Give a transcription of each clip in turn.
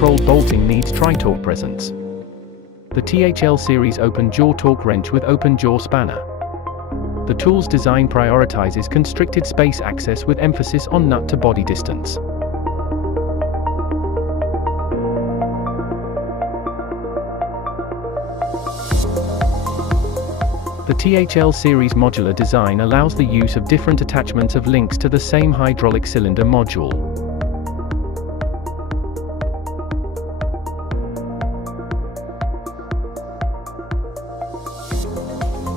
controlled bolting needs Tritorc presence. The THL series open jaw torque wrench with open jaw spanner. The tool's design prioritizes constricted space access with emphasis on nut to body distance. The THL series modular design allows the use of different attachments of links to the same hydraulic cylinder module.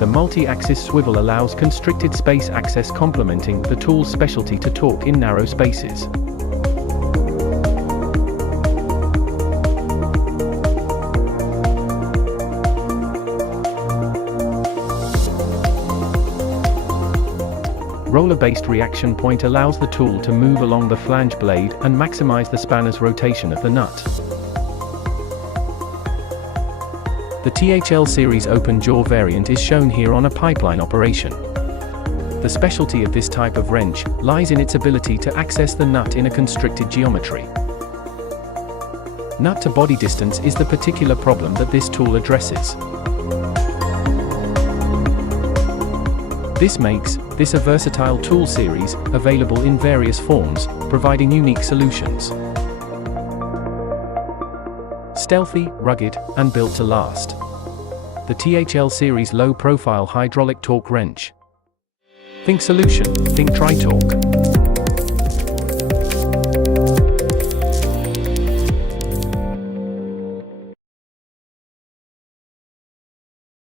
The multi-axis swivel allows constricted space access, complementing the tool's specialty to torque in narrow spaces. Roller-based reaction point allows the tool to move along the flange blade and maximize the spanner's rotation of the nut. The THL series open jaw variant is shown here on a pipeline operation. The specialty of this type of wrench lies in its ability to access the nut in a constricted geometry. Nut to body distance is the particular problem that this tool addresses. This makes this a versatile tool series, available in various forms, providing unique solutions. Stealthy, rugged, and built to last. The THL series low-profile hydraulic torque wrench. Think solution, think Tritorc.